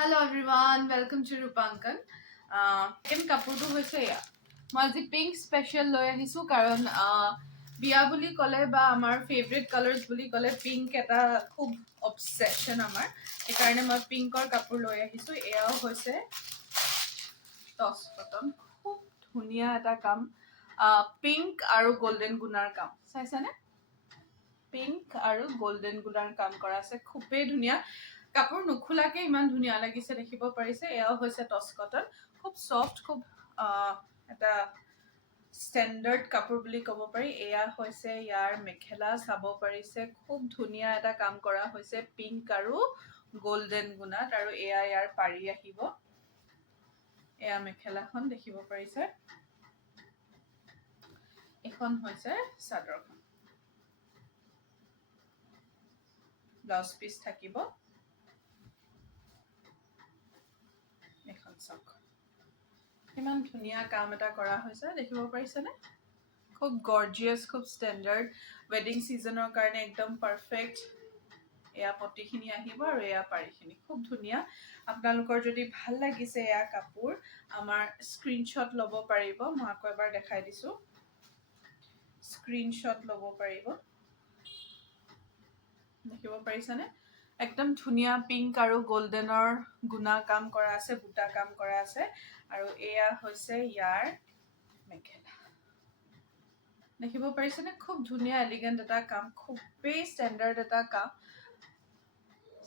Hello everyone, welcome to Rupankan. Em কাপোৰটো হৈছে এয়া মই আজি পিংক স্পেশাল লৈ আহিছো কাৰণ বিয়া বুলি ক'লে বা আমাৰ ফেভৰেট কালাৰ্স বুলি ক'লে পিংক এটা খুব অবসেশন আমাৰ সেইকাৰণে মই পিংকৰ কাপোৰ লৈ আহিছো এয়াও হৈছে টছ কটন খুব ধুনীয়া এটা কাম পিংক আৰু গোল্ডেন গুণাৰ কাম চাইছানে পিংক আৰু গোল্ডেন গুণাৰ কাম কৰা আছে খুবেই ধুনীয়া কাপোৰ নুখুলাকে ইমান ধুনীয়া লাগিছে দেখিব পাৰিছে এয়াও হৈছে টছ কটন খুব সফট খুব এটা স্ট্যান্ডাৰ্ড কাপোৰ বুলি ক'ব পাৰি এয়া হৈছে ইয়াৰ মেখেলা চাব পাৰিছে খুব ধুনীয়া এটা কাম কৰা হৈছে পিংক আৰু গোল্ডেন গুণাত আৰু এয়া ইয়াৰ পাৰি আহিব এয়া মেখেলাখন দেখিব পাৰিছে এখন হৈছে চাদৰখন ব্লাউজ পিস থাকিব এখন চক ইমান ধুনীয়া কাম এটা কৰা হৈছে দেখিব পাৰিছেনে খুব গৰ্জিয়াস খুব স্ট্যান্ডাৰ্ড ওয়েডিং সিজনৰ কাৰণে একদম পাৰফেক্ট এয়া পটিখিনি আহিব আৰু এয়া পাৰিখিনি খুব ধুনীয়া আপোনালোকৰ যদি ভাল লাগিছে এয়া কাপোৰ আমাৰ স্ক্ৰিনশ্বট ল'ব পাৰিব মই আকৌ এবাৰ দেখাই দিছো স্ক্ৰিনশ্বট ল'ব পাৰিব দেখিব পাৰিছানে একদম ধুনীয়া পিংক আৰু গোল্ডেনৰ গুণা কাম কৰা আছে বুটা কাম কৰা আছে আৰু এয়া হৈছে ইয়াৰ মেখেলা দেখিব পাৰিছানে খুব ধুনীয়া এলিগেন্ট এটা কাম খুবেই স্ট্যান্ডাৰ্ড এটা কাম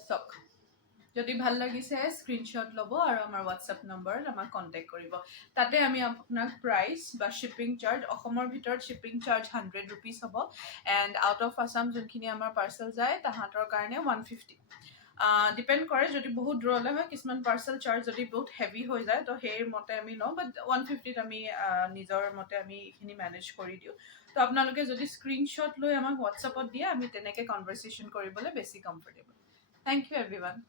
সক যদি ভাল লাগিছে স্ক্ৰিনশট লব আৰু আমাৰ WhatsApp নম্বৰত আমাক কন্টাক্ট কৰিব তাতে আমি আপোনাক প্ৰাইস বা শিপিং চাৰ্জ অসমৰ ভিতৰত শিপিং চাৰ্জ 100 रुपीस হ'ব এন্ড আউট অফ আসাম যোনখিনি আমাৰ পাৰ্সেল যায় তাহাতৰ কাৰণে 150 ডিপেন্ড কৰে যদি বহুত দূৰলৈ হয় কিছুমান পাৰ্সেল চাৰ্জ যদি বহুত হেভি হৈ যায় তো সেই মতে আমি ন বাট 150 ত আমি নিজৰ মতে আমি এখিনি মেনেজ কৰি দিও তো আপোনালোকে যদি স্ক্ৰিনশট লৈ আমাক WhatsApp ত দিয়ে আমি তেনেকে কনভাৰসেচন কৰিবলৈ বেছি কমফৰ্টেবল Thank you everyone.